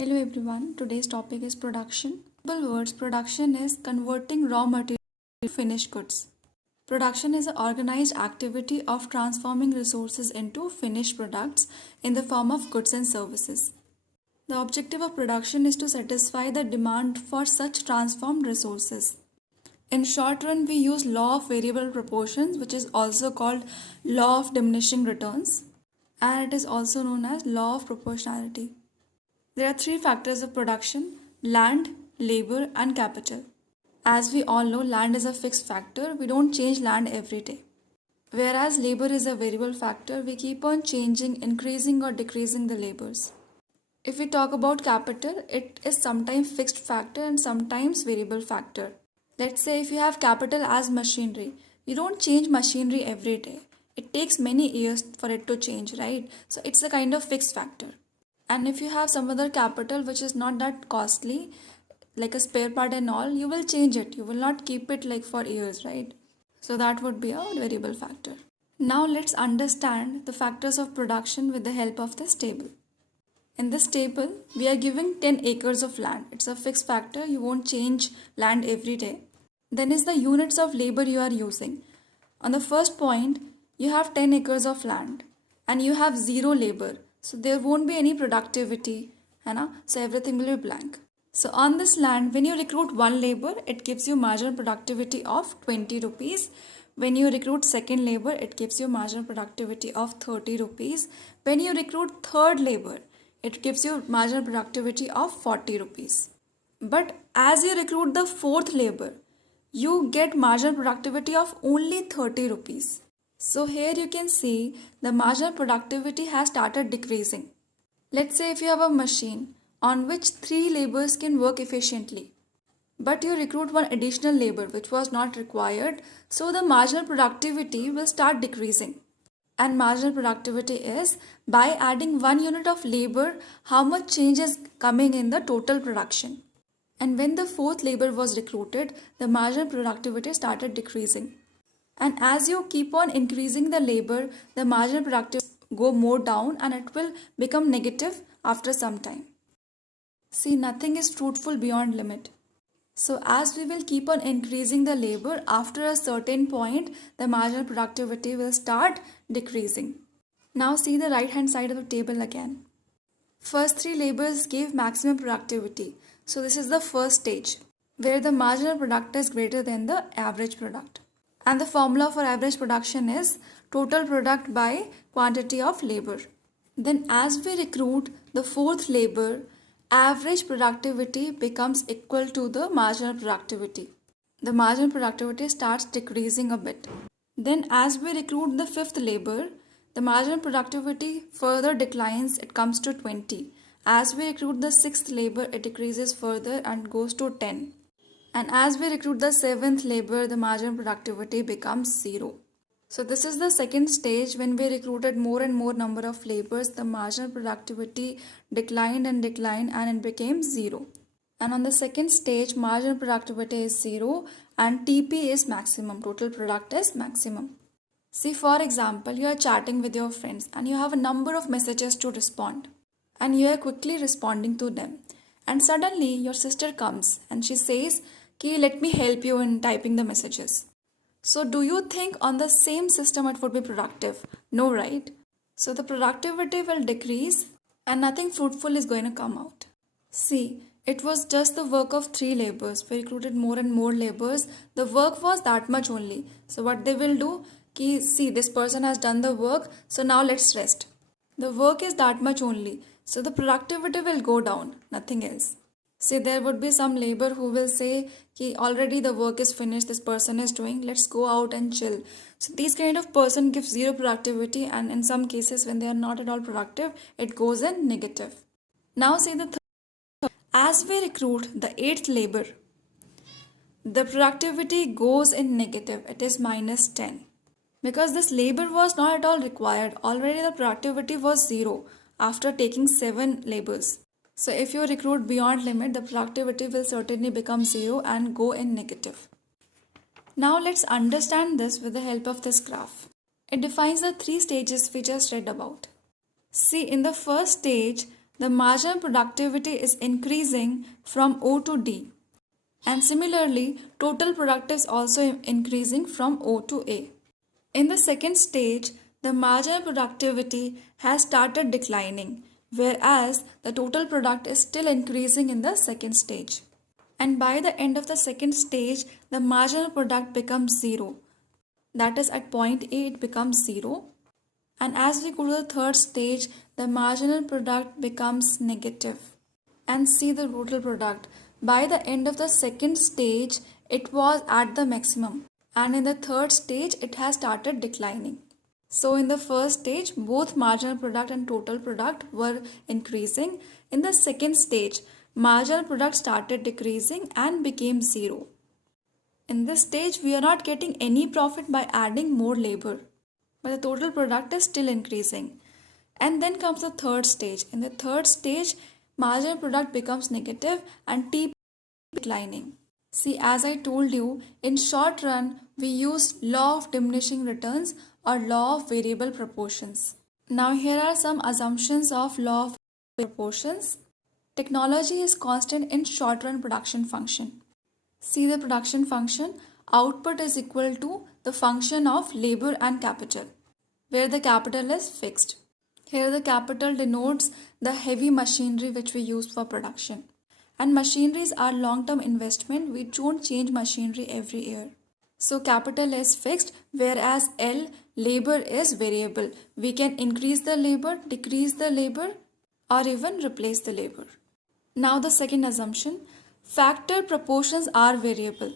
Hello everyone, today's topic is production. Simple words, production is converting raw material to finished goods. Production is an organized activity of transforming resources into finished products in the form of goods and services. The objective of production is to satisfy the demand for such transformed resources. In short run, we use law of variable proportions, which is also called law of diminishing returns, and it is also known as law of proportionality. There are three factors of production: land, labor, and capital. As we all know, land is a fixed factor. We don't change land every day. Whereas labor is a variable factor, we keep on changing, increasing or decreasing the labors. If we talk about capital, it is sometimes fixed factor and sometimes variable factor. Let's say if you have capital as machinery, you don't change machinery every day. It takes many years for it to change, right? So it's a kind of fixed factor. And if you have some other capital which is not that costly, like a spare part and all, you will change it. You will not keep it like for years, right? So that would be a variable factor. Now let's understand the factors of production with the help of this table. In this table, we are giving 10 acres of land. It's a fixed factor. You won't change land every day. Then is the units of labor you are using. On the first point, you have 10 acres of land and you have zero labor. So there won't be any productivity, so everything will be blank. So on this land, when you recruit one labor, it gives you marginal productivity of 20 rupees. When you recruit second labor, it gives you marginal productivity of 30 rupees. When you recruit third labor, it gives you marginal productivity of 40 rupees. But as you recruit the fourth labor, you get marginal productivity of only 30 rupees. So here you can see the marginal productivity has started decreasing. Let's say if you have a machine on which 3 laborers can work efficiently, but you recruit one additional labor which was not required, so the marginal productivity will start decreasing. And marginal productivity is by adding 1 unit of labor, how much change is coming in the total production. And when the fourth labor was recruited, the marginal productivity started decreasing. And as you keep on increasing the labor, the marginal productivity go more down and it will become negative after some time. See, nothing is fruitful beyond limit. So as we will keep on increasing the labor, after a certain point, the marginal productivity will start decreasing. Now see the right hand side of the table again. First 3 labors gave maximum productivity. So this is the first stage where the marginal product is greater than the average product. And the formula for average production is total product by quantity of labor. Then as we recruit the fourth labor, average productivity becomes equal to the marginal productivity. The marginal productivity starts decreasing a bit. Then as we recruit the fifth labor, the marginal productivity further declines, it comes to 20. As we recruit the sixth labor, it decreases further and goes to 10. And as we recruit the seventh labor, the marginal productivity becomes 0. So this is the second stage. When we recruited more and more number of laborers, the marginal productivity declined and it became 0. And on the second stage, marginal productivity is 0 and TP is maximum, total product is maximum. See, for example, you are chatting with your friends and you have a number of messages to respond and you are quickly responding to them. And suddenly your sister comes and she says, "Okay, let me help you in typing the messages." So do you think on the same system it would be productive? No, right? So the productivity will decrease and nothing fruitful is going to come out. See, it was just the work of 3 laborers. We recruited more and more laborers. The work was that much only. So what they will do, see, this person has done the work, so now let's rest. The work is that much only. So the productivity will go down, nothing else. See, there would be some labor who will say, already the work is finished, this person is doing, let's go out and chill. So these kind of person give 0 productivity, and in some cases when they are not at all productive, it goes in negative. Now see the third. As we recruit the 8th labor, the productivity goes in negative, it is minus 10. Because this labor was not at all required, already the productivity was 0 after taking 7 labors. So if you recruit beyond limit, the productivity will certainly become 0 and go in negative. Now let's understand this with the help of this graph. It defines the 3 stages we just read about. See, in the first stage, the marginal productivity is increasing from O to D. And similarly, total product is also increasing from O to A. In the second stage, the marginal productivity has started declining, whereas the total product is still increasing in the second stage. And by the end of the second stage, the marginal product becomes zero. That is, at point A, it becomes zero. And as we go to the third stage, the marginal product becomes negative. And see the total product. By the end of the second stage, it was at the maximum. And in the third stage, it has started declining. So in the first stage, both marginal product and total product were increasing. In the second stage, marginal product started decreasing and became zero. In this stage, we are not getting any profit by adding more labor, but the total product is still increasing. And then comes the third stage. In the third stage, marginal product becomes negative and T declining. See, as I told you, in short run, we use law of diminishing returns or law of variable proportions. Now here are some assumptions of law of proportions. Technology is constant in short run production function. See the production function, output is equal to the function of labor and capital, where the capital is fixed. Here the capital denotes the heavy machinery which we use for production. And machineries are long-term investment. We don't change machinery every year. So capital is fixed, whereas L, labor, is variable. We can increase the labor, decrease the labor, or even replace the labor. Now the second assumption, factor proportions are variable.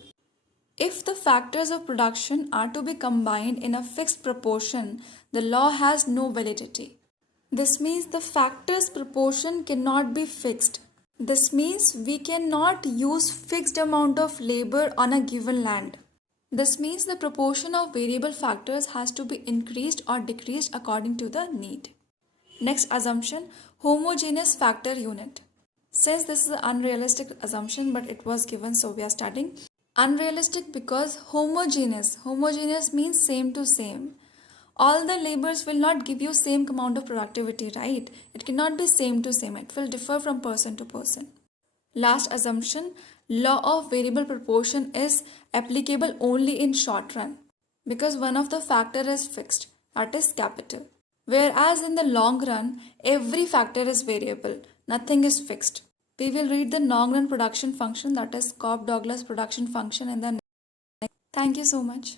If the factors of production are to be combined in a fixed proportion, the law has no validity. This means the factors proportion cannot be fixed. This means we cannot use fixed amount of labor on a given land. This means the proportion of variable factors has to be increased or decreased according to the need. Next assumption, homogeneous factor unit. Since this is an unrealistic assumption, but it was given, so we are studying. Unrealistic because homogeneous. Homogeneous means same to same. All the labors will not give you same amount of productivity, right? It cannot be same to same. It will differ from person to person. Last assumption, law of variable proportion is applicable only in short run because one of the factor is fixed, that is capital. Whereas in the long run, every factor is variable, nothing is fixed. We will read the long run production function, that is Cobb-Douglas production function in the next. Thank you so much.